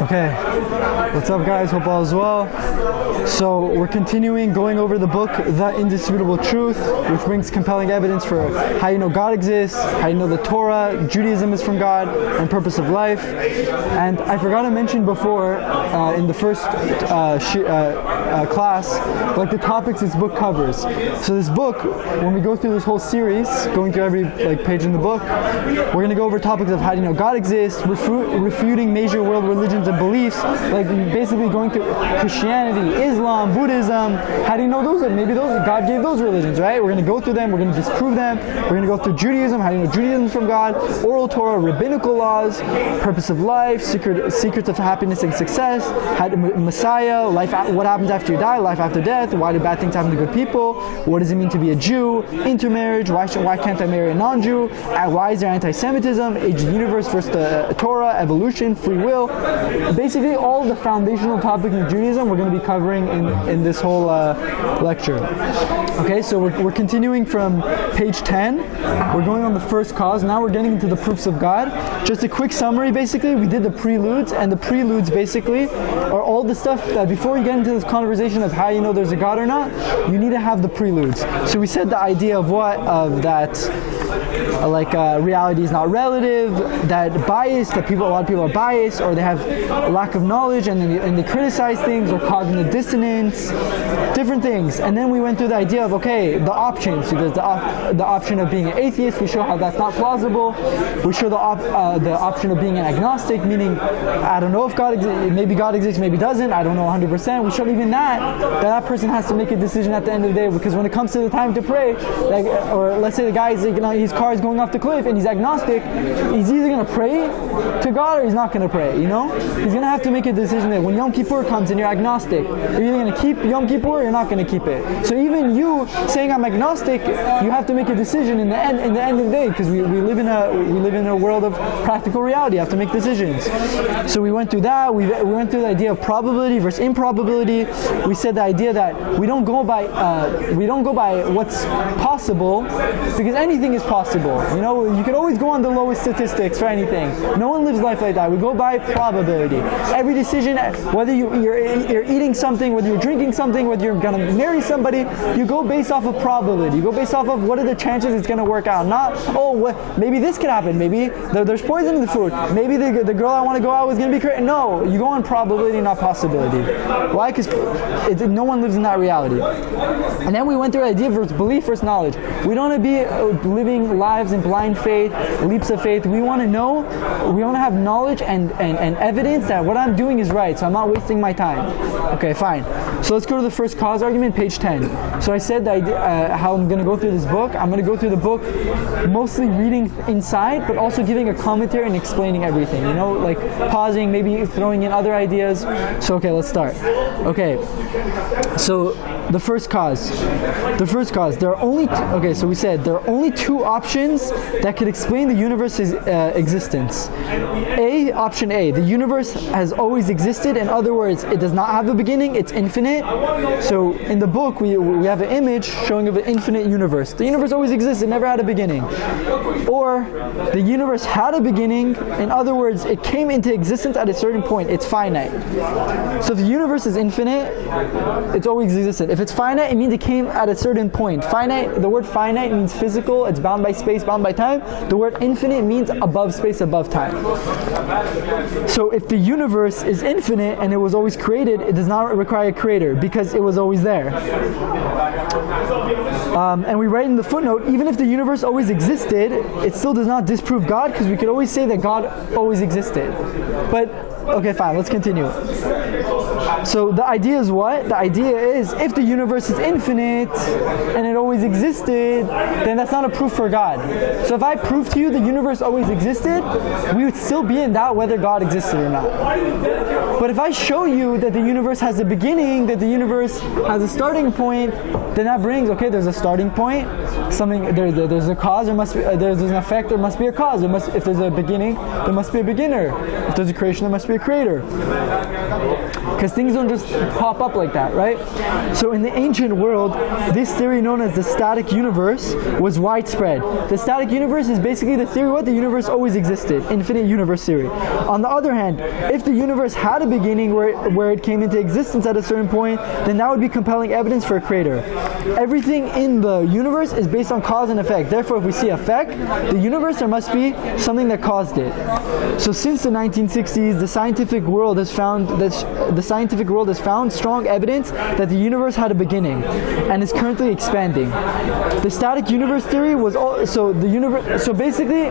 Okay, what's up guys? Hope all is well. So we're continuing going over the book, The Indisputable Truth, which brings compelling evidence for how you know God exists, how you know the Torah, Judaism is from God, and purpose of life. And I forgot to mention before, in the first class, like the topics this book covers. So this book, when we go through this whole series, going through every page in the book, we're going to go over topics of how you know God exists, refuting major world religions and beliefs, like basically going through Christianity, Islam, Buddhism. How do you know those? Maybe those God gave those religions, right? We're going to go through them. We're going to disprove them. We're going to go through Judaism. How do you know Judaism is from God? Oral Torah, rabbinical laws, purpose of life, secrets of happiness and success, Messiah, life. What happens after you die? Life after death. Why do bad things happen to good people? What does it mean to be a Jew? Intermarriage. Why can't I marry a non-Jew? Why is there anti-Semitism? Age of the universe versus the Torah, evolution, free will. Basically, all the foundational topics of Judaism we're going to be covering in this whole lecture. Okay, so we're continuing from page 10. We're going on the first cause. Now we're getting into the proofs of God. Just a quick summary, basically. We did the preludes, and the preludes basically are all the stuff that before you get into this conversation of how you know there's a God or not, you need to have the preludes. So we said the idea of what? Of that reality is not relative, that bias, that a lot of people are biased, or they have a lack of knowledge and they criticize things, or cognitive dissonance, different things. And then we went through the idea of, okay, the options. So there's the option of being an atheist. We show how that's not plausible. We show the option of being an agnostic, meaning I don't know if God exists, maybe God exists, maybe doesn't, I don't know 100%. We show even that person has to make a decision at the end of the day, because when it comes to the time to pray, or let's say the guy is, his car is going off the cliff and he's agnostic, he's either going to pray to God or he's not going to pray, He's going to have to make a decision that when Yom Kippur comes and you're agnostic, you're either going to keep Yom Kippur or you're not going to keep it. So even you saying I'm agnostic, you have to make a decision in the end of the day, because we live in a world of practical reality. You have to make decisions. So we went through that. We went through the idea of probability versus improbability. We said the idea that we don't go by what's possible, because anything is possible. You can always go on the lowest statistics for anything. No one lives life like that. We go by probability. Every decision, whether you're eating something, whether you're drinking something, whether you're going to marry somebody, you go based off of probability. You go based off of what are the chances it's going to work out. Not, maybe this could happen. Maybe there's poison in the food. Maybe the girl I want to go out with is going to be crazy. No, you go on probability, not possibility. Why? Because no one lives in that reality. And then we went through the idea versus belief versus knowledge. We don't want to be living lives in blind faith, leaps of faith. We want to know, we want to have knowledge and evidence that what I'm doing is right, so I'm not wasting my time. Okay, fine. So let's go to the first cause argument, page 10. So I said that how I'm going to go through this book. I'm going to go through the book mostly reading inside, but also giving a commentary and explaining everything, like pausing, maybe throwing in other ideas. So okay, let's start. Okay, so the first cause. There are only so we said there are only two options that could explain the universe's existence. Option A, the universe has always existed. In other words, it does not have a beginning, it's infinite. So in the book we have an image showing of an infinite universe. The universe always existed, never had a beginning. Or the universe had a beginning, in other words, it came into existence at a certain point, it's finite. So if the universe is infinite, it's always existed. If it's finite, it means it came at a certain point. Finite, the word finite means physical, it's bound by space, bound by time. The word infinite means above space, above time. So if the universe is infinite and it was always created, it does not require a creator because it was always there. And we write in the footnote, even if the universe always existed, it still does not disprove God, because we could always say that God always existed. But, okay, fine, let's continue. So the idea is what? The idea is, if the universe is infinite and it always existed, then that's not a proof for God. So if I prove to you the universe always existed, we would still be in doubt whether God existed or not. But if I show you that the universe has a beginning, that the universe has a starting point, then that brings, okay, there's a starting point, there's a cause, there's an effect, there must be a cause. If there's a beginning, there must be a beginner. If there's a creation, there must be a creator. Because Things don't just pop up like that, right? So in the ancient world, this theory known as the static universe was widespread. The static universe is basically the theory what the universe always existed, infinite universe theory. On the other hand, if the universe had a beginning where it came into existence at a certain point, then that would be compelling evidence for a creator. Everything in the universe is based on cause and effect. Therefore, if we see effect, the universe, there must be something that caused it. So since the 1960s, the scientific world has found strong evidence that the universe had a beginning and is currently expanding. The static universe theory was so basically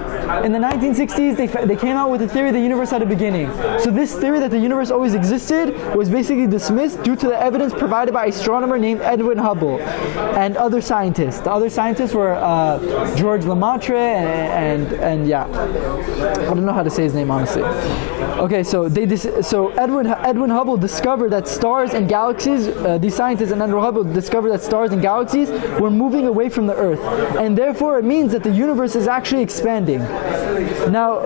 in the 1960s they came out with the theory the universe had a beginning. So this theory that the universe always existed was basically dismissed due to the evidence provided by an astronomer named Edwin Hubble and other scientists. The other scientists were George Lemaitre and yeah, I don't know how to say his name honestly. Okay, so Edwin Hubble discovered that stars and galaxies. These scientists and Edwin Hubble discovered that stars and galaxies were moving away from the Earth, and therefore it means that the universe is actually expanding. Now,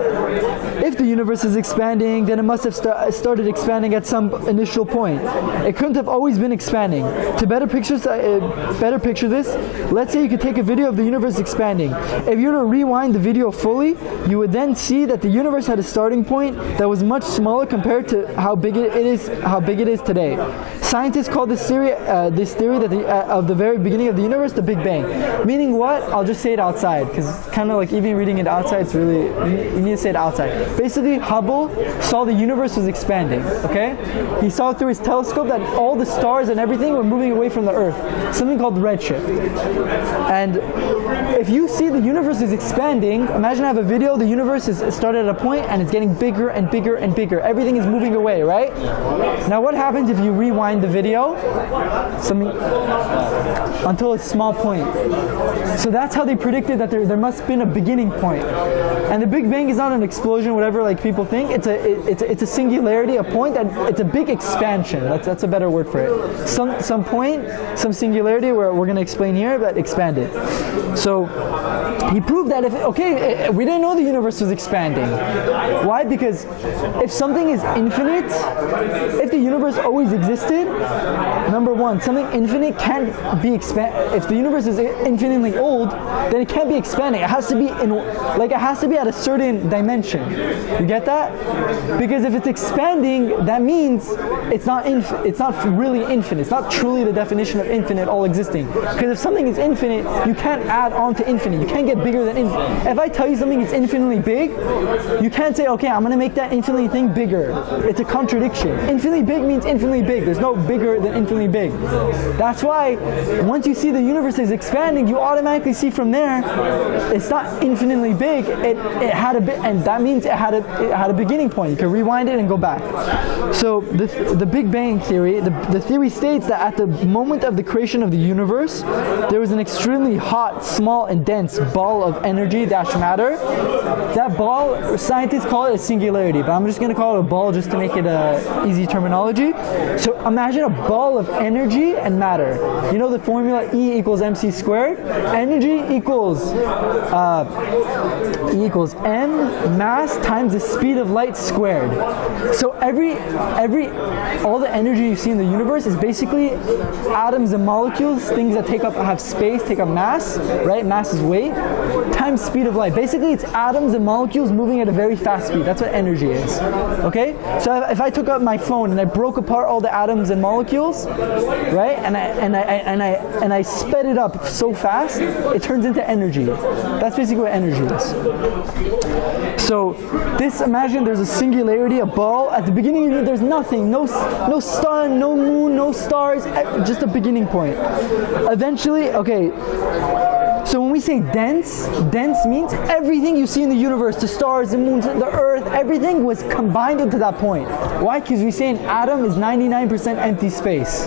if the universe is expanding, then it must have started expanding at some initial point. It couldn't have always been expanding. To better picture this, let's say you could take a video of the universe expanding. If you were to rewind the video fully, you would then see that the universe had a starting point that was much smaller compared to how big it is today. Scientists call this theory that of the very beginning of the universe the Big Bang. Meaning what? I'll just say it outside, because kind of like even reading it outside, it's really, you need to say it outside. Basically, Hubble saw the universe was expanding, okay? He saw through his telescope that all the stars and everything were moving away from the Earth, something called redshift. And if you see the universe is expanding, imagine I have a video, the universe is started at a point and it's getting bigger and bigger and bigger. Everything is moving away, right? Now what happens if you rewind the video until a small point? So that's how they predicted that there must have been a beginning point. And the Big Bang is not an explosion, whatever like people think. It's a singularity, a point that it's a big expansion. That's a better word for it. Some point, some singularity where we're going to explain here, but expanded. So he proved that we didn't know the universe was expanding. Why? Because if something is infinite, if the universe always existed, number one, something infinite can't be expanded. If the universe is infinitely old, then it can't be expanding. It has to be at a certain dimension. You get that? Because if it's expanding, that means it's not really infinite. It's not truly the definition of infinite, all existing. Because if something is infinite, you can't add on to infinite. You can't get bigger than infinite. If I tell you something is infinitely big, you can't say, okay, I'm going to make that infinitely thing bigger. It's a contradiction. Infinitely big means infinitely big. There's no bigger than infinitely big. That's why once you see the universe is expanding, you automatically see from there it's not infinitely big. It had a bit, and that means it had a beginning point. You can rewind it and go back. So the Big Bang theory, the theory states that at the moment of the creation of the universe, there was an extremely hot, small, and dense ball of energy dash matter. That ball, scientists call it a singularity, but I'm just going to call it a ball just to make it easy terminology. So imagine a ball of energy and matter. You know the formula E equals mc squared? Energy equals E equals m mass times the speed of light squared. So all the energy you see in the universe is basically atoms and molecules, things that have space, take up mass, right? Mass is weight, times speed of light. Basically, it's atoms and molecules moving at a very fast speed. That's what energy is. Okay? So if I took up my phone and I broke apart all the atoms and molecules, right? And I sped it up so fast, it turns into energy. That's basically what energy is. So imagine there's a singularity, a ball. At the beginning of it, there's nothing, no sun, no moon, no stars, just a beginning point. Eventually, okay, so when we say dense means everything you see in the universe, the stars, the moons, the earth, everything was combined into that point. Why? Because we say an atom is 99% empty space.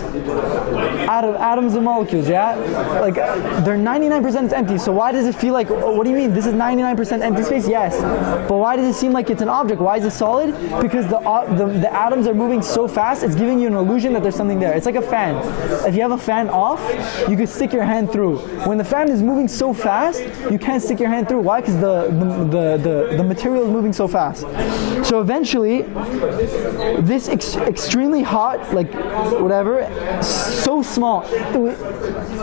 Atoms and molecules, yeah? Like, they're 99% empty, so why does it feel like, what do you mean, this is 99% empty space? Yes. But why does it seem like it's an object? Why is it solid? Because the atoms are moving so fast, it's giving you an illusion that there's something there. It's like a fan. If you have a fan off, you could stick your hand through. When the fan is moving so fast, you can't stick your hand through. Why? Because the material is moving so fast. So eventually, this extremely hot, like whatever, so small.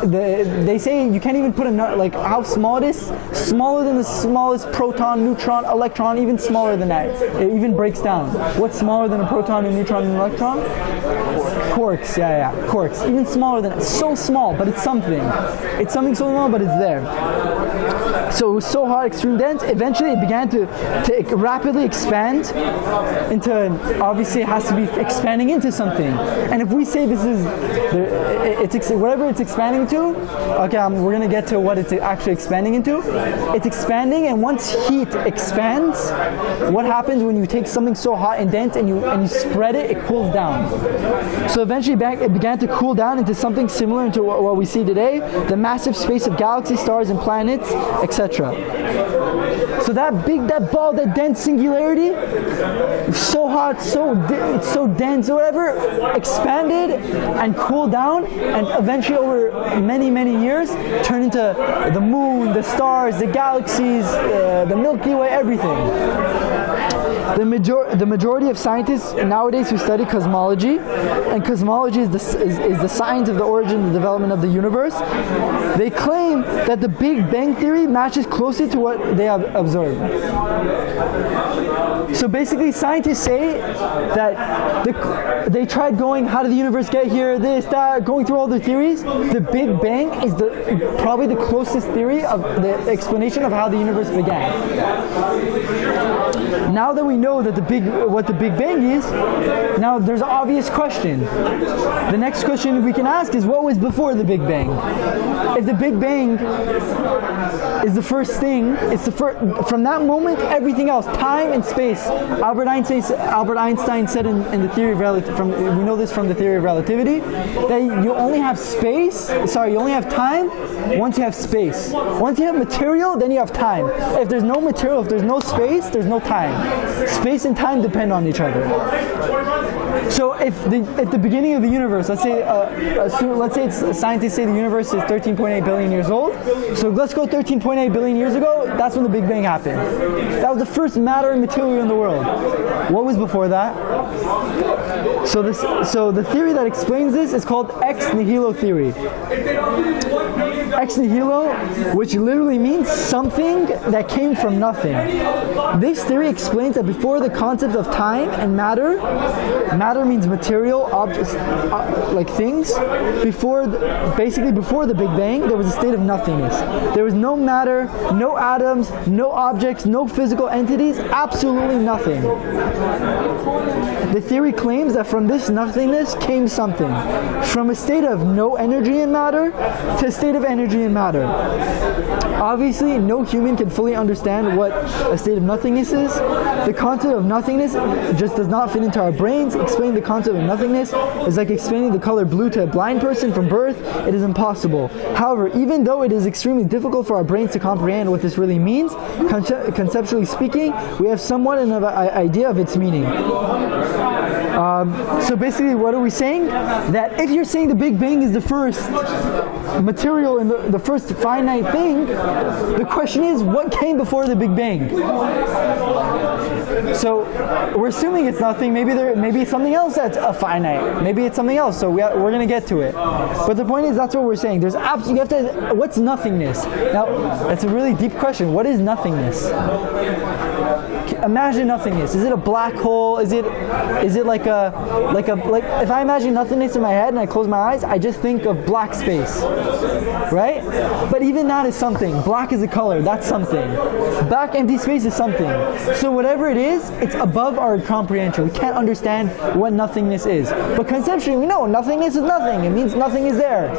They say you can't even put like how small it is, smaller than the smallest proton, neutron, electron, even smaller than that. It even breaks down. What's smaller than a proton, a neutron, and an electron? Quarks, quarks. Even smaller than that. So small, but it's something. It's something so small, but it's there. So it was so hot, extreme dense. Eventually, it began to rapidly expand into. Obviously, it has to be expanding into something. And if we say this is, whatever it's expanding to, okay, we're gonna get to what it's actually expanding into. It's expanding, and once heat expands, what happens when you take something so hot and dense and you spread it? It cools down. So eventually, it began to cool down into something similar to what we see today: the massive space of galaxies, stars, and planets, etc. So that ball, that dense singularity, so hot, it's so dense, or whatever, expanded and cooled down, and eventually over many, many years turned into the moon, the stars, the galaxies, the Milky Way, everything. The majority of scientists nowadays who study cosmology, and cosmology is the science of the origin and development of the universe, they claim that the Big Bang Theory matches closely to what they have observed. So basically, scientists say that they tried going, how did the universe get here, this, that, going through all the theories. The Big Bang is probably the closest theory of the explanation of how the universe began. Now that we know that what the Big Bang is, now there's an obvious question. The next question we can ask is, what was before the Big Bang? If the Big Bang is the first thing, from that moment, everything else, time and space. Albert Einstein said in the theory of relativity, we know this from the theory of relativity, that you only have time once you have space. Once you have material, then you have time. If there's no material, if there's no space, there's no time. Space and time depend on each other. So if the beginning of the universe, let's say scientists say the universe is 13.8 billion years old. So let's go 13.8 billion years ago. That's when the Big Bang happened. That was the first matter and material in the world. What was before that? So the theory that explains this is called ex nihilo theory. Ex nihilo, which literally means something that came from nothing. This theory explains that before the concept of time and matter means material objects, like things. Before the Big Bang, there was a state of nothingness. There was no matter, no atoms, no objects, no physical entities, absolutely nothing. The theory claims that from this nothingness came something. From a state of no energy and matter to a state of energy and matter. Obviously, no human can fully understand what a state of nothingness is. The concept of nothingness just does not fit into our brains. Explaining the concept of nothingness is like explaining the color blue to a blind person from birth. It is impossible. However, even though it is extremely difficult for our brains to comprehend what this really means, conceptually speaking, we have somewhat an idea of its meaning. So basically, what are we saying? That if you're saying the Big Bang is the first material and the first finite thing, the question is, what came before the Big Bang? So we're assuming it's nothing. Maybe it's something else that's a finite. Maybe it's something else. So we're going to get to it. But the point is, that's what we're saying. What's nothingness? Now, that's a really deep question. What is nothingness? Imagine nothingness. Is it a black hole? Is it like if I imagine nothingness in my head and I close my eyes, I just think of black space, right? But even that is something. Black is a color. That's something. Black empty space is something. So whatever it is, it's above our comprehension. We can't understand what nothingness is. But conceptually, we know nothingness is nothing. It means nothing is there.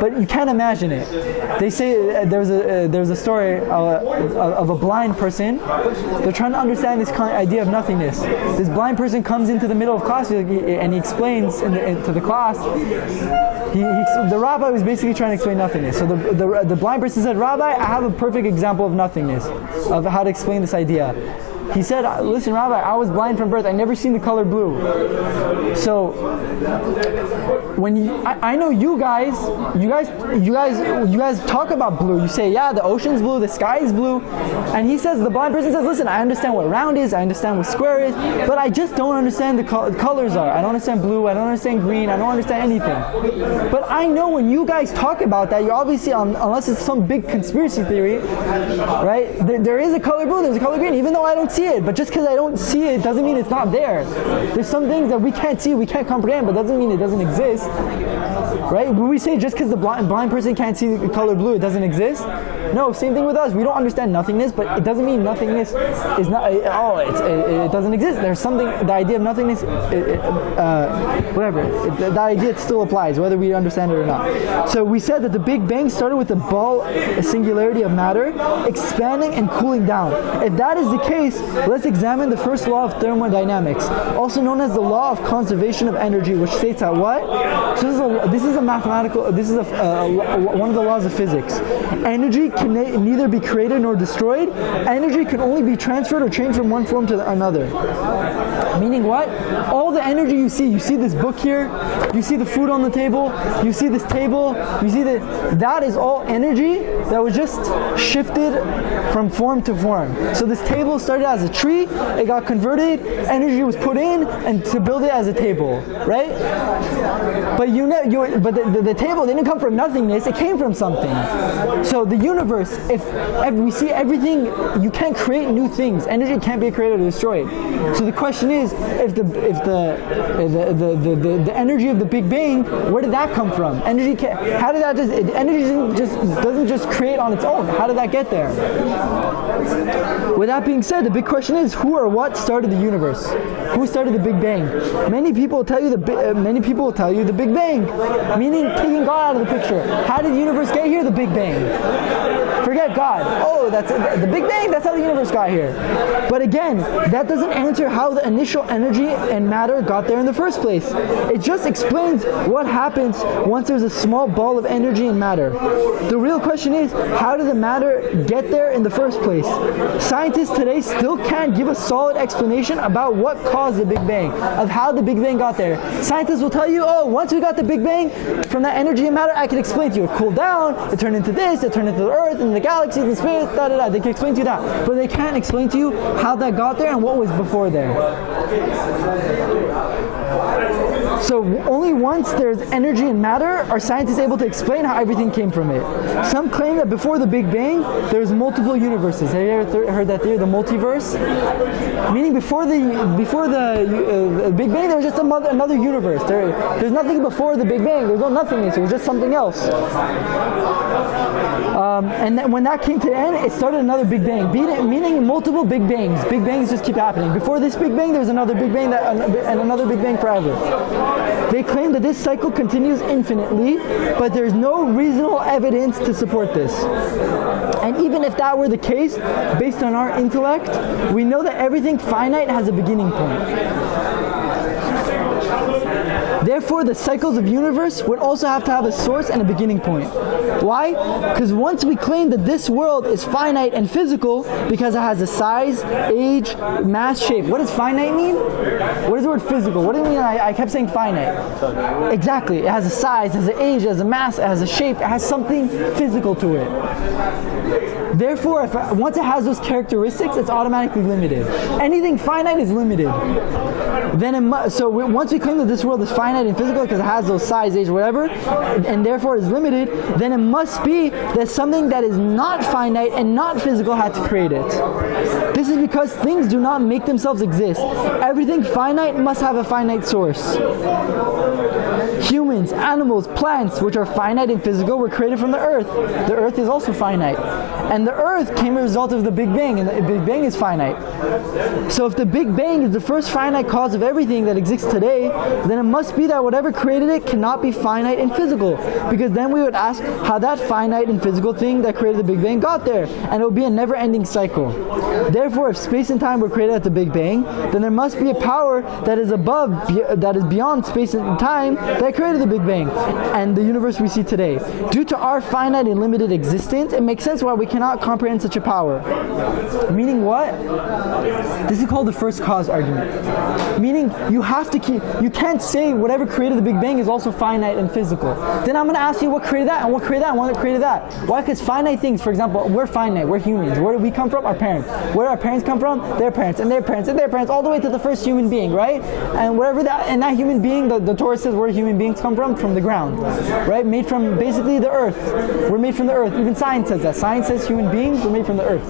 But you can't imagine it. They say there's a story of a blind person. They're trying to understand this idea of nothingness. This blind person comes into the middle of class and he explains to the class. The rabbi was basically trying to explain nothingness. So the blind person said, "Rabbi, I have a perfect example of nothingness, of how to explain this idea." He said, listen, Rabbi, I was blind from birth. I never seen the color blue. So when I know you guys talk about blue. You say, yeah, the ocean's blue, the sky is blue. And he says, the blind person says, listen, I understand what round is, I understand what square is, but I just don't understand the colors are. I don't understand blue, I don't understand green, I don't understand anything. But I know when you guys talk about that, you're obviously, unless it's some big conspiracy theory, right? There is a color blue, there's a color green, even though I don't see it. But just because I don't see it doesn't mean it's not there. There's some things that we can't see, we can't comprehend, but doesn't mean it doesn't exist. Right? When we say just because the blind person can't see the color blue, it doesn't exist? No, same thing with us. We don't understand nothingness, but it doesn't mean nothingness is not, it doesn't exist. There's something, the idea of nothingness, that idea still applies, whether we understand it or not. So we said that the Big Bang started with a singularity of matter, expanding and cooling down. If that is the case, let's examine the first law of thermodynamics, also known as the law of conservation of energy, which states that what? So this is one of the laws of physics. Energy can neither be created nor destroyed. Energy can only be transferred or changed from one form to another. Meaning what? All the energy you see this book here, you see the food on the table, you see this table, that is all energy that was just shifted from form to form. So this table started as a tree, it got converted, energy was put in, and to build it as a table, right? But the table didn't come from nothingness, it came from something. So the universe, if we see everything, you can't create new things. Energy can't be created or destroyed. So the question is, if the energy of the Big Bang, where did that come from? Energy doesn't just create on its own. How did that get there? With that being said, the big question is, who or what started the universe? Who started the Big Bang? Many people will tell you the Big Bang, meaning taking God out of the picture. How did the universe get here? The Big Bang. Forget God. Oh, that's the Big Bang. That's how the universe got here. But again, that doesn't answer how the initial energy and matter got there in the first place. It just explains what happens once there's a small ball of energy and matter. The real question is, how did the matter get there in the first place? Scientists today still can't give a solid explanation about what caused the Big Bang, of how the Big Bang got there. Scientists will tell you, once we got the Big Bang, from that energy and matter, I can explain to you. It cooled down, it turned into this, it turned into the Earth, and the galaxies, and space, They can explain to you that. But they can't explain to you how that got there and what was before there. So only once there's energy and matter are scientists able to explain how everything came from it. Some claim that before the Big Bang, there's multiple universes. Have you ever heard that theory, the multiverse? Meaning before the Big Bang, there was just another universe. There's nothing before the Big Bang. There's no nothingness. It was just something else. And then when that came to the end, it started another Big Bang, meaning multiple Big Bangs. Big Bangs just keep happening. Before this Big Bang, there was another Big Bang and another Big Bang forever. They claim that this cycle continues infinitely, but there's no reasonable evidence to support this. And even if that were the case, based on our intellect, we know that everything finite has a beginning point. Therefore, the cycles of universe would also have to have a source and a beginning point. Why? Because once we claim that this world is finite and physical because it has a size, age, mass, shape. What does finite mean? What is the word physical? What do you mean I kept saying finite? Exactly. It has a size, it has an age, it has a mass, it has a shape, it has something physical to it. Therefore, once it has those characteristics, it's automatically limited. Anything finite is limited. So once we claim that this world is finite and physical because it has those size, age, whatever, and therefore is limited, then it must be that something that is not finite and not physical had to create it. This is because things do not make themselves exist. Everything finite must have a finite source. Humans, animals, plants, which are finite and physical, were created from the earth. The earth is also finite. And the earth came as a result of the Big Bang, and the Big Bang is finite. So if the Big Bang is the first finite cause of everything that exists today, then it must be that whatever created it cannot be finite and physical. Because then we would ask how that finite and physical thing that created the Big Bang got there, and it would be a never-ending cycle. Therefore, if space and time were created at the Big Bang, then there must be a power that is beyond space and time that What created the Big Bang and the universe we see today? Due to our finite and limited existence, it makes sense why we cannot comprehend such a power. Meaning what? This is called the first cause argument. Meaning you can't say whatever created the Big Bang is also finite and physical. Then I'm going to ask you what created that and what created that and what created that. Why? Because finite things, for example, we're finite, we're humans. Where do we come from? Our parents. Where do our parents come from? Their parents and their parents and their parents, all the way to the first human being, right? And wherever that human being, the Torah says where human beings come from the ground, right? Made from basically the earth. We're made from the earth. Even science says that. Science says human beings were made from the earth.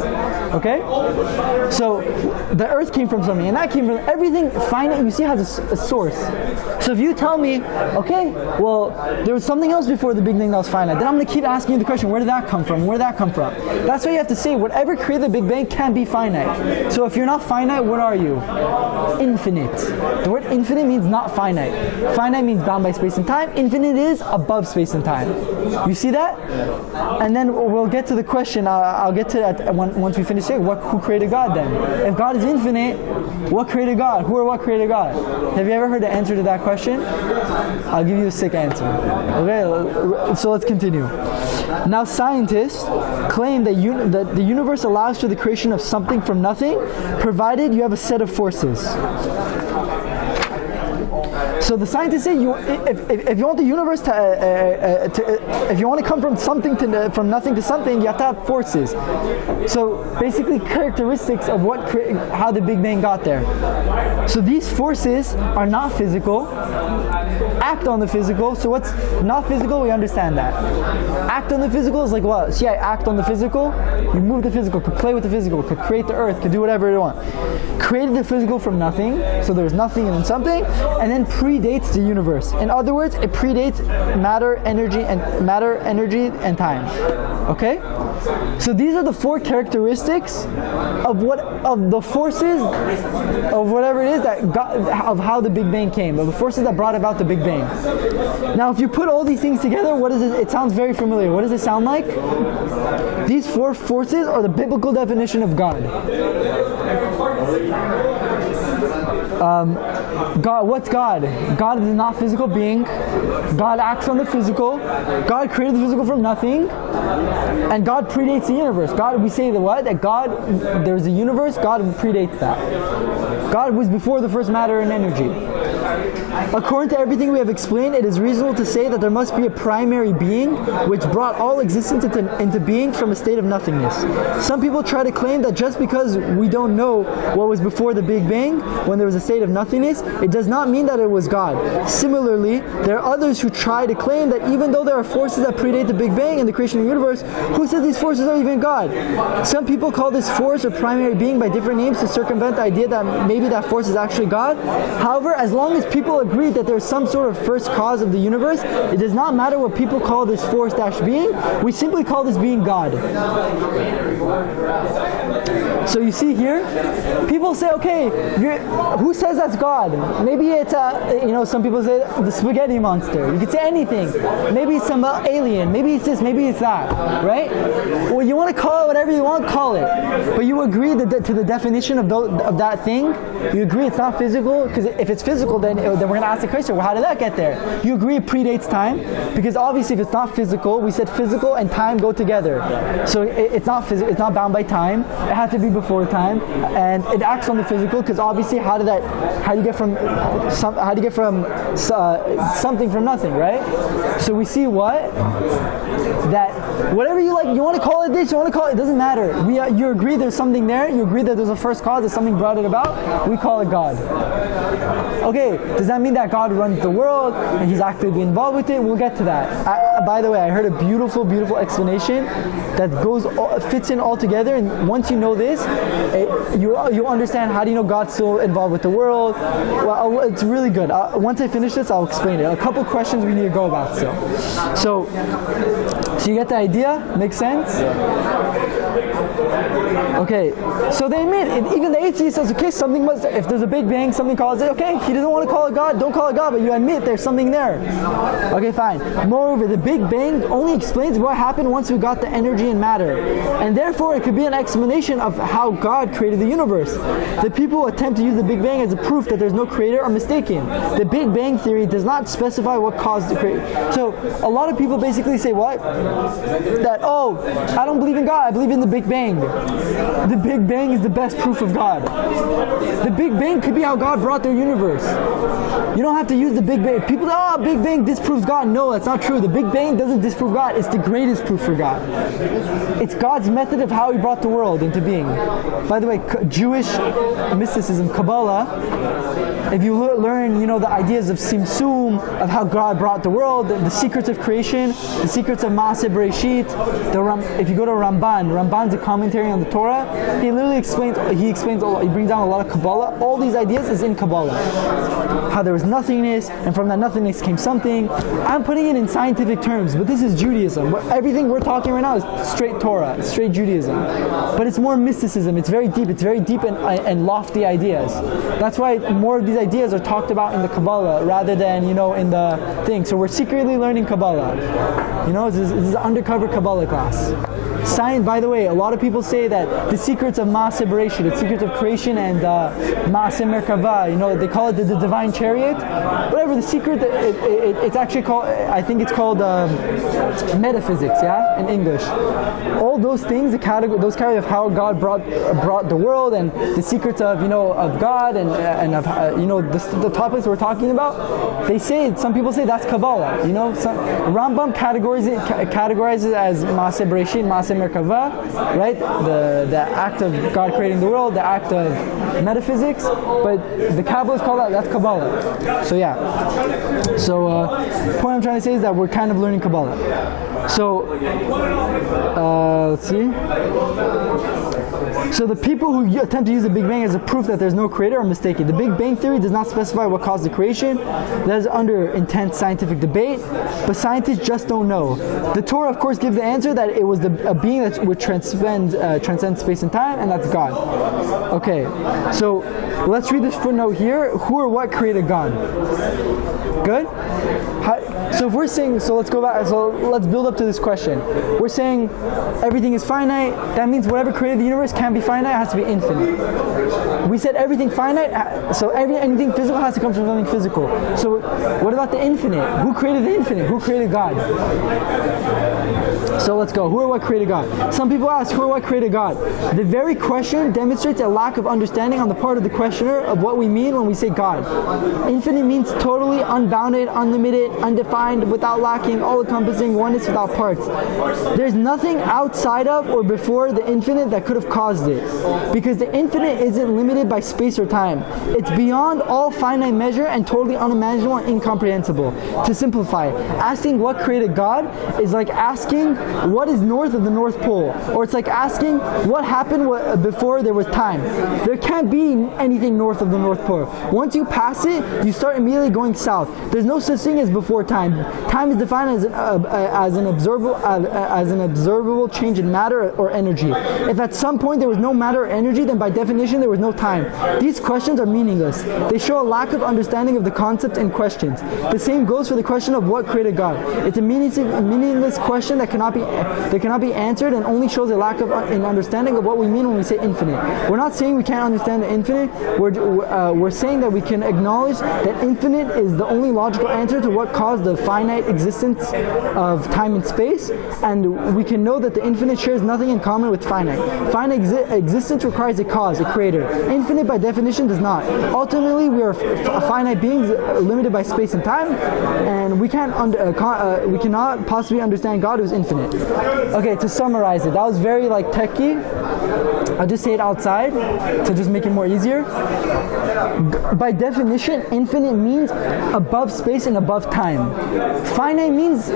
Okay? So the earth came from something, and that came from everything finite. You see, has a source. So if you tell me, okay, well, there was something else before the Big Bang that was finite, then I'm going to keep asking you the question, where did that come from? Where did that come from? That's why you have to say, whatever created the Big Bang can be finite. So if you're not finite, what are you? Infinite. The word infinite means not finite. Finite means bound by space and time. Infinite is above space and time. You see that? And then we'll get to the question. I'll get to that once we finish it. Who created God then? If God is infinite, what created God? Who or what created God? Have you ever heard the answer to that question? I'll give you a sick answer. Okay, so let's continue. Now scientists claim that the universe allows for the creation of something from nothing, provided you have a set of forces. So the scientists say if you want the universe if you want to come from something from nothing to something, you have to have forces. So basically characteristics of how the Big Bang got there. So these forces are not physical, act on the physical. So what's not physical, we understand that. Act on the physical is like what? See, I act on the physical, you move the physical, could play with the physical, could create the earth, could do whatever you want. Created the physical from nothing, so there was nothing and then something, and then predates the universe. In other words, it predates matter, energy, and time. Okay? So these are the four characteristics of the forces of whatever it is of how the Big Bang came, of the forces that brought about the Big Bang. Now, if you put all these things together, what is it? It sounds very familiar. What does it sound like? These four forces are the biblical definition of God. God, what's God? God is a not physical being. God acts on the physical. God created the physical from nothing. And God predates the universe. God, we say that God, there's a universe, God predates that. God was before the first matter and energy. According to everything we have explained, it is reasonable to say that there must be a primary being which brought all existence into being from a state of nothingness. Some people try to claim that just because we don't know what was before the Big Bang, when there was a state of nothingness, it does not mean that it was God. Similarly, there are others who try to claim that even though there are forces that predate the Big Bang and the creation of the universe, who says these forces are even God? Some people call this force or primary being by different names to circumvent the idea that maybe that force is actually God. However, as long as people agree that there's some sort of first cause of the universe, it does not matter what people call this force-being, we simply call this being God. So you see here, people say, okay, who says that's God? Maybe it's some people say the spaghetti monster. You could say anything. Maybe it's some alien. Maybe it's this. Maybe it's that. Right? Well, you want to call it whatever you want, call it. But you agree to the definition of that thing. You agree it's not physical, because if it's physical, then we're going to ask the question, well, how did that get there? You agree it predates time, because obviously if it's not physical, we said physical and time go together. So it's not physical. It's not bound by time. It had to be before time, and it acts on the physical, because obviously how do you get from something from nothing, right? So we see that whatever you like, you want to call it this, you want to call it doesn't matter. You agree there's something there, you agree that there's a first cause, that something brought it about, we call it God. Okay, does that mean that God runs the world and he's actively involved with it? We'll get to that. By the way, I heard a beautiful, beautiful explanation that fits in all together, and once you know this, you understand how do you know God's still involved with the world. Well, it's really good. Once I finish this, I'll explain it. A couple questions we need to go about still. So you get the idea? Makes sense? Okay, so they admit, even the atheist says, okay, something must, if there's a Big Bang, something calls it, okay, he doesn't want to call it God, don't call it God, but you admit there's something there. Okay, fine. Moreover, the Big Bang only explains what happened once we got the energy and matter, and therefore it could be an explanation of how God created the universe. The people who attempt to use the Big Bang as a proof that there's no creator are mistaken. The Big Bang theory does not specify what caused the creation. So a lot of people basically say what? That, oh, I don't believe in God, I believe in the Big Bang. The Big Bang is the best proof of God. The Big Bang could be how God brought their universe. You don't have to use the Big Bang. People say, oh, Big Bang disproves God. No, that's not true. The Big Bang doesn't disprove God. It's the greatest proof for God. It's God's method of how He brought the world into being. By the way, Jewish mysticism, Kabbalah, if you learn, the ideas of Simsum, of how God brought the world, the secrets of creation, the secrets of Maaseh Bereshit, if you go to Ramban's a commentary on the Torah, he literally explains, he brings down a lot of Kabbalah. All these ideas is in Kabbalah. How there was nothingness, and from that nothingness came something. I'm putting it in scientific terms, but this is Judaism. Everything we're talking right now is straight Torah, straight Judaism. But it's more mysticism. It's very deep and lofty ideas. That's why more of these ideas are talked about in the Kabbalah rather than, in the thing. So we're secretly learning Kabbalah. This is an undercover Kabbalah class. Science, by the way, a lot of people say that the secrets of Maaseh Bereshit, the secrets of creation and Maaseh Merkava, they call it the divine chariot. Whatever, the secret, it's actually called, I think it's called metaphysics, in English. All those things, those categories of how God brought the world and the secrets of, of God and of, the topics we're talking about, some people say that's Kabbalah, Rambam categorizes as Maaseh Bereshit, Maaseh Merkava, right? The act of God creating the world, the act of metaphysics, but the Kabbalists call that's Kabbalah. So the point I'm trying to say is that we're kind of learning Kabbalah. So let's see. So the people who attempt to use the Big Bang as a proof that there's no creator are mistaken. The Big Bang theory does not specify what caused the creation. That is under intense scientific debate, but scientists just don't know. The Torah, of course, gives the answer that it was a being that would transcend space and time, and that's God. Okay, so let's read this footnote here. Who or what created God? Good? So if we're saying, so let's go back, so let's build up to this question. We're saying everything is finite, that means whatever created the universe can't be finite, it has to be infinite. We said everything finite, so anything physical has to come from something physical. So what about the infinite? Who created the infinite? Who created God? So let's go. Who or what created God? Some people ask, who or what created God? The very question demonstrates a lack of understanding on the part of the questioner of what we mean when we say God. Infinite means totally unbounded, unlimited, undefined, without lacking, all-encompassing, oneness without parts. There's nothing outside of or before the infinite that could have caused it, because the infinite isn't limited by space or time. It's beyond all finite measure and totally unimaginable and incomprehensible. To simplify, asking what created God is like asking what is north of the North Pole, or it's like asking what happened before there was time. There can't be anything north of the North Pole. Once you pass it, you start immediately going south. There's no such thing as before time. Time is defined as an observable change in matter or energy. If at some point there was no matter or energy, then by definition there was no time. These questions are meaningless. They show a lack of understanding of the concept and questions. The same goes for the question of what created God. It's a meaningless question that cannot be answered, and only shows a lack of understanding of what we mean when we say infinite. We're not saying we can't understand the infinite. We're saying that we can acknowledge that infinite is the only logical answer to what caused the finite existence of time and space, and we can know that the infinite shares nothing in common with finite. Finite existence requires a cause, a creator. Infinite by definition does not. Ultimately, we are finite beings limited by space and time, and we cannot possibly understand God who is infinite. Okay, to summarize it, that was very techie. I'll just say it outside to just make it more easier. By definition, infinite means above above space and above time. Finite means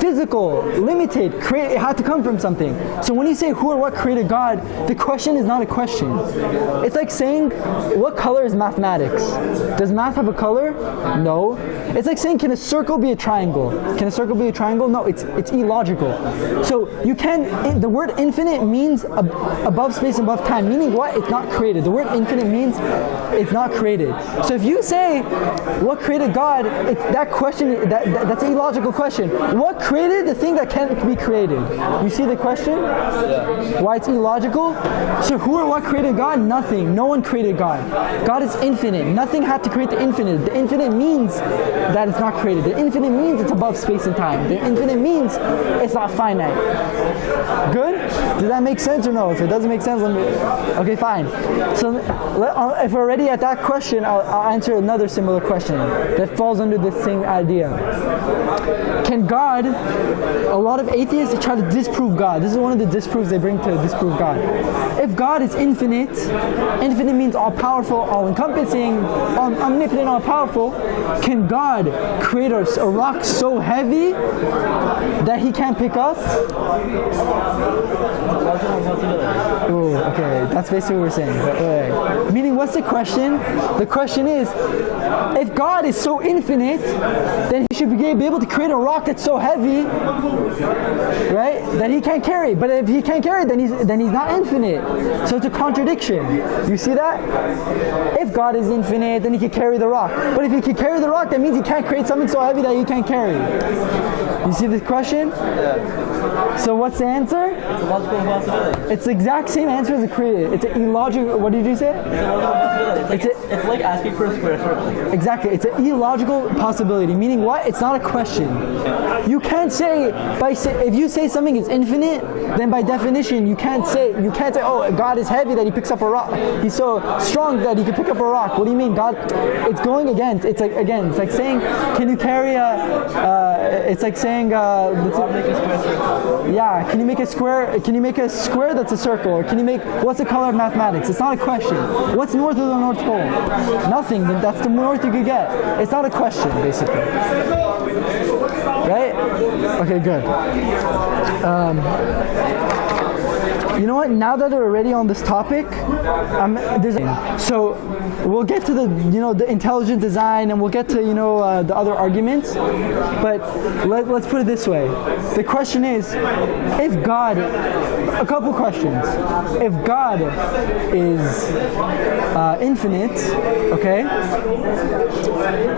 physical, limited, it had to come from something. So when you say who or what created God, the question is not a question. It's like saying, what color is mathematics? Does math have a color? No. It's like saying, can a circle be a triangle? Can a circle be a triangle? No, it's illogical. So you can, the word infinite means above space and above time, meaning what? It's not created. The word infinite means it's not created. So if you say, what created God? That question, that's an illogical question. What created the thing that can't be created? You see the question? Yeah. Why it's illogical? So who or what created God? Nothing. No one created God. God is infinite. Nothing had to create the infinite. The infinite means that it's not created. The infinite means it's above space and time. The infinite means it's not finite. Good? Does that make sense or no? If it doesn't make sense, let me... Okay, fine. So if we're already at that question, I'll answer another similar question that falls under the same idea. Can God, a lot of atheists try to disprove God. This is one of the disproofs they bring to disprove God. If God is infinite, infinite means all-powerful, all-encompassing, omnipotent, all-powerful, can God create a rock so heavy that he can't pick up? Ooh, okay, that's basically what we're saying. Wait. Meaning, what's the question? The question is, if God is so infinite, then he should be able to create a rock that's so heavy, right, that he can't carry. But if he can't carry it, then he's not infinite. So it's a contradiction. You see that? If God is infinite, then he can carry the rock. But if he can carry the rock, that means he can't create something so heavy that he can't carry. You see the question? Yeah. So what's the answer? It's a logical impossibility. It's the exact same answer as the created. It's an illogical. What did you say? It's a logical possibility. It's like asking for a square circle. Exactly. It's an illogical possibility. Meaning what? It's not a question. You can't say if you say something is infinite, then by definition you can't say oh, God is heavy that he picks up a rock. He's so strong that he can pick up a rock. What do you mean, God? It's going against. It's like saying, can you carry it's like saying, yeah, can you make a square? Can you make a square that's a circle? Or what's the color of mathematics? It's not a question. What's north of the North Pole? Nothing. That's the north you could get. It's not a question, basically. Right? Okay, good. You know what? Now that we're already on this topic, so we'll get to the intelligent design, and we'll get to the other arguments. But let's put it this way: the question is, if God, a couple questions. If God is infinite, okay,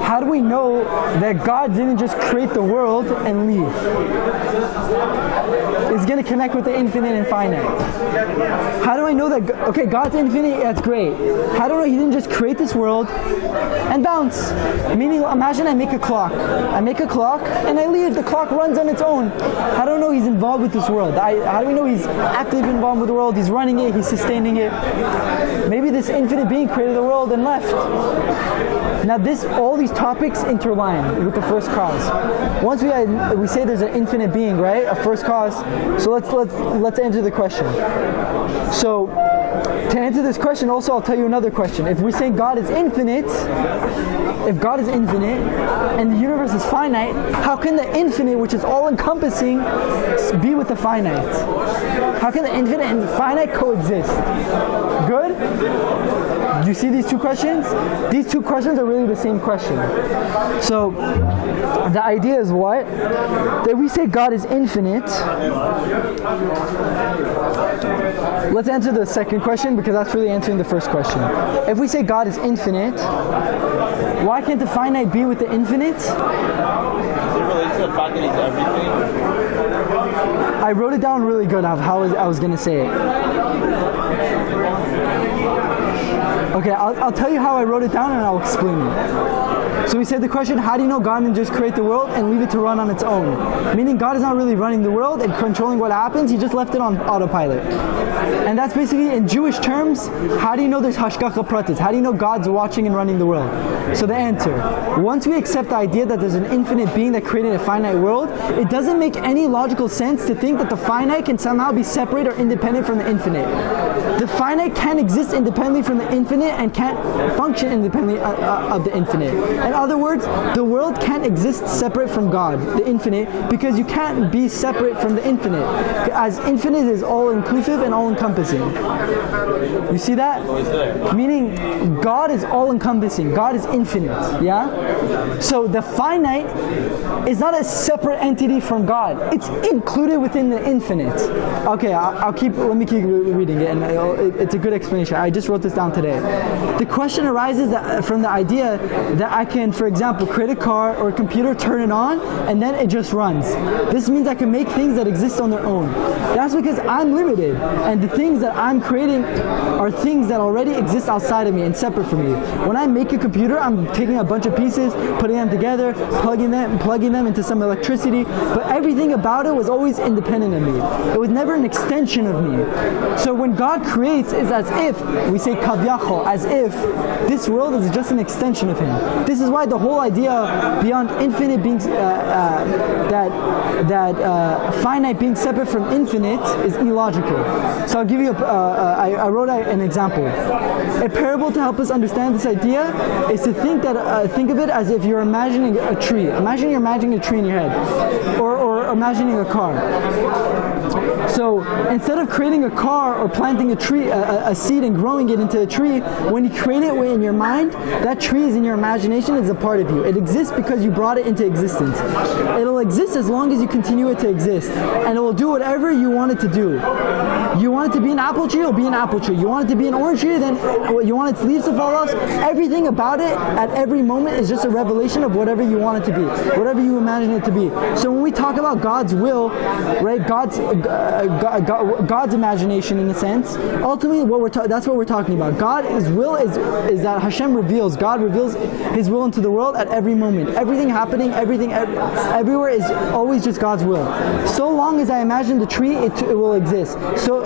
how do we know that God didn't just create the world and leave? It's going to connect with the infinite and finite. How do I know that, okay, God's infinite, that's great. How do I know he didn't just create this world and bounce? Meaning, imagine I make a clock. And I leave, the clock runs on its own. How do I know he's involved with this world? How do we know he's actively involved with the world? He's running it, he's sustaining it. Maybe this infinite being created the world and left. Now all these topics interline with the first cause. Once we say there's an infinite being, right? A first cause. So let's answer the question. So to answer this question, also I'll tell you another question. If we say God is infinite, if God is infinite and the universe is finite, how can the infinite, which is all-encompassing, be with the finite? How can the infinite and the finite coexist? Good? Do you see these two questions? These two questions are really the same question. So the idea is what? That we say God is infinite. Let's answer the second question because that's really answering the first question. If we say God is infinite, why can't the finite be with the infinite? Is it related to the fact that he's everything? I wrote it down really good of how I was going to say it. Okay, I'll tell you how I wrote it down and I'll explain it. So we said the question, how do you know God didn't just create the world and leave it to run on its own? Meaning God is not really running the world and controlling what happens, he just left it on autopilot. And that's basically, in Jewish terms, how do you know there's hashgacha pratis? How do you know God's watching and running the world? So the answer, once we accept the idea that there's an infinite being that created a finite world, it doesn't make any logical sense to think that the finite can somehow be separate or independent from the infinite. The finite can't exist independently from the infinite and can't function independently of the infinite. And In other words, the world can't exist separate from God, the infinite, because you can't be separate from the infinite, as infinite is all-inclusive and all-encompassing. You see that? Meaning, God is all-encompassing. God is infinite. Yeah? So the finite is not a separate entity from God. It's included within the infinite. Okay, let me keep reading it, and it's a good explanation. I just wrote this down today. The question arises from the idea that I can, for example, create a car or a computer, turn it on, and then it just runs. This means I can make things that exist on their own. That's because I'm limited, and the things that I'm creating are things that already exist outside of me and separate from me. When I make a computer, I'm taking a bunch of pieces, putting them together, plugging them into some electricity, but everything about it was always independent of me. It was never an extension of me. So when God creates, it's as if, we say kavyachol, as if this world is just an extension of Him. This is why the whole idea beyond infinite being, finite being separate from infinite is illogical. So I'll give you I wrote an example. A parable to help us understand this idea is to think of it as if you're imagining a tree. Imagine you're imagining a tree in your head, or imagining a car. So instead of creating a car or planting a tree, a seed and growing it into a tree, when you create it in your mind, that tree is in your imagination, it's a part of you. It exists because you brought it into existence. It'll exist as long as you continue it to exist. And it will do whatever you want it to do. You want it to be an apple tree, it'll be an apple tree. You want it to be an orange tree, then you want its leaves to fall off. Everything about it at every moment is just a revelation of whatever you want it to be, whatever you imagine it to be. So when we talk about God's will, right, God's imagination in a sense, ultimately that's what we're talking about. God's will is that Hashem reveals, God reveals His will into the world at every moment. Everything happening, everywhere is always just God's will. So long as I imagine the tree, it will exist.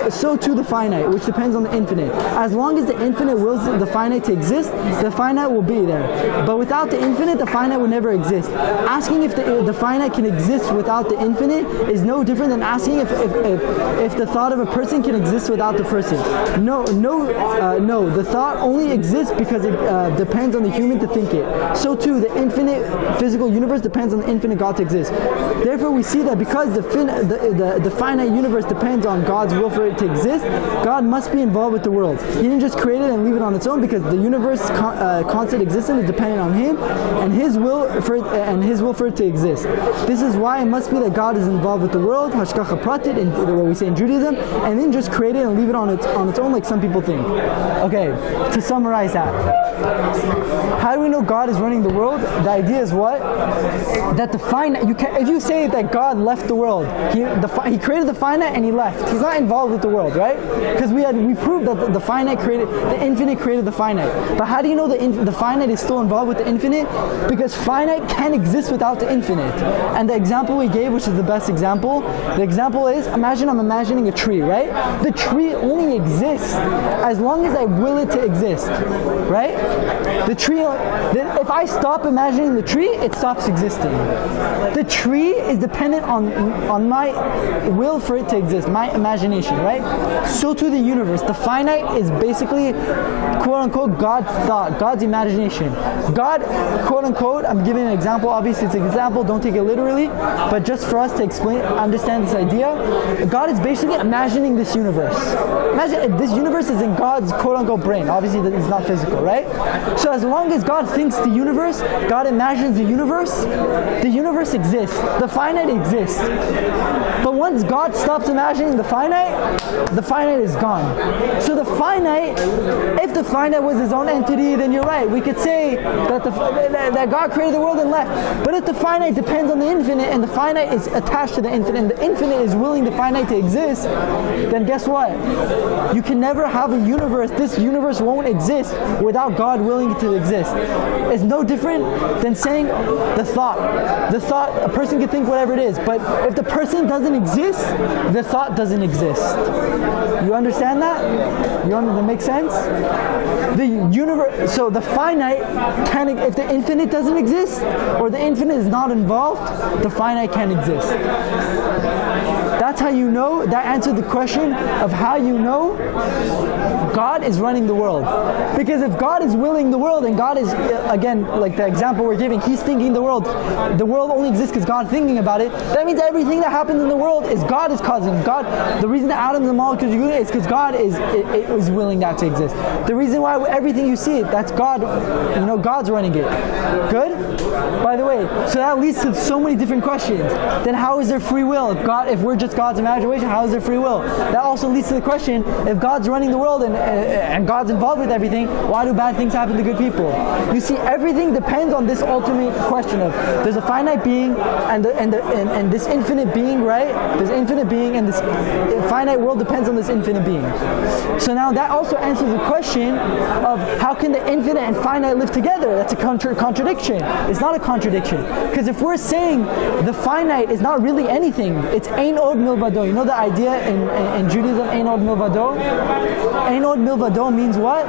So too the finite, which depends on the infinite. As long as the infinite wills the finite to exist, the finite will be there. But without the infinite, the finite will never exist. Asking if the finite can exist without the infinite is no different than asking if the thought of a person can exist without the person. No. The thought only exists because it depends on the human to think it. So too, the infinite physical universe depends on the infinite God to exist. Therefore, we see that because the finite universe depends on God's will for it to exist, God must be involved with the world. He didn't just create it and leave it on its own, because the universe constant existence is dependent on Him and His will for it to exist. This is why it must be that God is involved with the world, hashgacha pratit, in what we say in Judaism, and then just create it and leave it on its own like some people think. Okay, to summarize that. How do we know God is running the world? The idea is what? That the finite, if you say that God left the world, He created the finite and He left. He's not involved with the world, right? Because we proved that the infinite created the finite. But how do you know the finite is still involved with the infinite? Because finite can't exist without the infinite. And the example we gave, which is the best example, the example is, imagine I'm imagining a tree, right? The tree only exists as long as I will it to exist, right? The tree, if I stop imagining the tree, it stops existing. The tree is dependent on my will for it to exist, my imagination, right? So too the universe. The finite is basically, quote unquote, God's thought, God's imagination. God, quote unquote, I'm giving an example, obviously it's an example, don't take it literally, but just for us to understand this idea, God is basically imagining this universe. Imagine this universe is in God's quote unquote brain. Obviously it's not physical, right? So as long as God thinks the universe, God imagines the universe exists. The finite exists. But once God stops imagining the finite is gone. So the finite, if the finite was His own entity, then you're right. We could say that God created the world and left. But if the finite depends on the infinite, and the finite is attached to the infinite, and the infinite is willing the finite to exist, then guess what? You can never have a universe. This universe won't exist without God willing it to exist. It's no different than saying the thought. A person can think whatever it is, but if the person doesn't exist, the thought doesn't exist. You understand that? That makes sense? The universe, so the finite if the infinite doesn't exist, or the infinite is not involved, the finite can't exist. That's how you know, that answered the question of how you know God is running the world. Because if God is willing the world, and God is, again, like the example we're giving, He's thinking the world only exists because God's thinking about it, that means everything that happens in the world is God is causing. God, the reason the atoms and molecules are is because God is willing that to exist. The reason why everything you see, that's God, God's running it. Good? By the way, so that leads to so many different questions. Then how is there free will? If we're just God's imagination, how is there free will? That also leads to the question, if God's running the world and God's involved with everything, why do bad things happen to good people? You see, everything depends on this ultimate question of there's a finite being and this infinite being, right? There's infinite being, and this finite world depends on this infinite being. So now that also answers the question of how can the infinite and finite live together? That's a contradiction. It's not a contradiction. Because if we're saying the finite is not really anything, it's ein od milvado. You know the idea in Judaism, ein od milvado? Ein od milvado means what?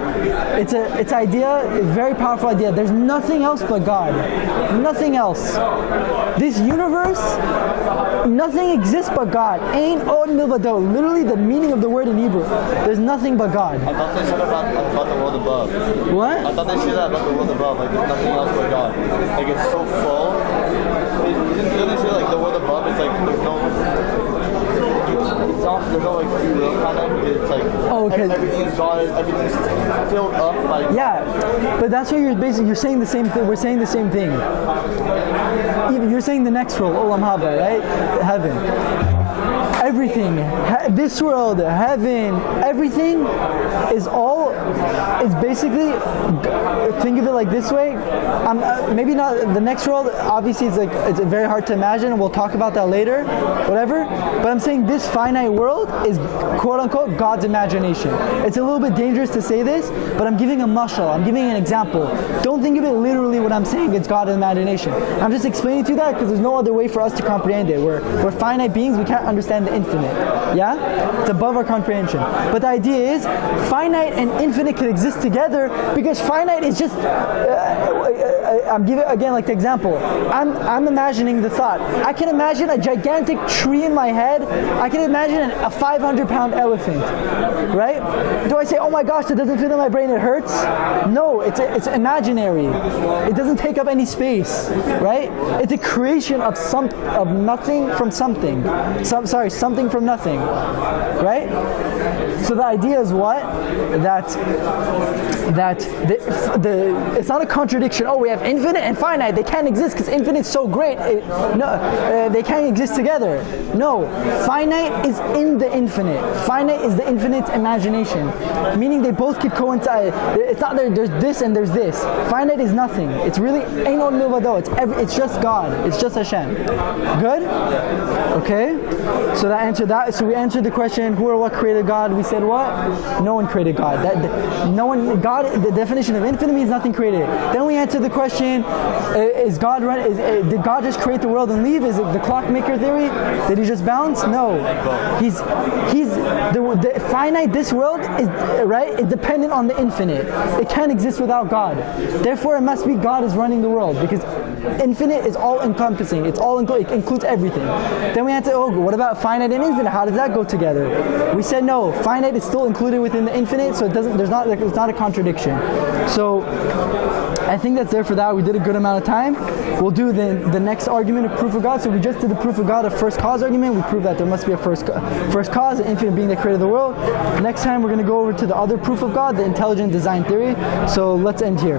It's a very powerful idea. There's nothing else but God. Nothing else. This universe, nothing exists but God. Ein od milvado. Literally the meaning of the word in Hebrew. There's nothing but God. I thought they said about the world above. What? I thought they said that about the world above. Like there's nothing else but God. Like it's so full. Didn't they say like the world above? It's like there's no. There's no like free will kind of. It's like everything's God. Everything's filled up by. Yeah, but that's what you're saying the same thing. We're saying the same thing. You're saying the next world, Olam Haba, right? Heaven. Everything, this world, heaven, everything is basically, think of it like this way, maybe not the next world, obviously it's very hard to imagine, and we'll talk about that later, whatever, but I'm saying this finite world is quote unquote God's imagination. It's a little bit dangerous to say this, but I'm giving a mashal, I'm giving an example. Don't think of it literally when I'm saying it's God's imagination. I'm just explaining to you that because there's no other way for us to comprehend it. We're finite beings, we can't understand the infinite. Yeah? It's above our comprehension. But the idea is finite and infinite can exist together because finite is just I'm giving again like the example. I'm imagining the thought. I can imagine a gigantic tree in my head. I can imagine a 500-pound elephant. Right? Do I say, oh my gosh, that doesn't fit in my brain, it hurts? No, it's imaginary. It doesn't take up any space. Right? It's a creation of nothing from something. Something from nothing, right? So the idea is what? That it's not a contradiction. Oh, we have infinite and finite. They can't exist because infinite is so great. They can't exist together. No, finite is in the infinite. Finite is the infinite imagination, meaning they both could coincide. It's not there's this and there's this. Finite is nothing. It's really ein od milvado. It's just God. It's just Hashem. Good? Okay. So that answered that. So we answered the question, who or what created God? We said what? No one created God. God, the definition of infinite means nothing created. Then we answered the question, did God just create the world and leave? Is it the clockmaker theory? Did He just bounce? No. He's the finite, this world is, right? It's dependent on the infinite. It can't exist without God. Therefore it must be God is running the world because infinite is all encompassing. It includes everything. Then we answered, what about finite and infinite? How does that go together? We said no, finite is still included within the infinite, so it's not a contradiction. So I think that's there for that. We did a good amount of time. We'll do the next argument of proof of God. So we just did the proof of God of first cause argument. We proved that there must be a first cause, an infinite being that created the world. Next time we're going to go over to the other proof of God, the intelligent design theory. So let's end here.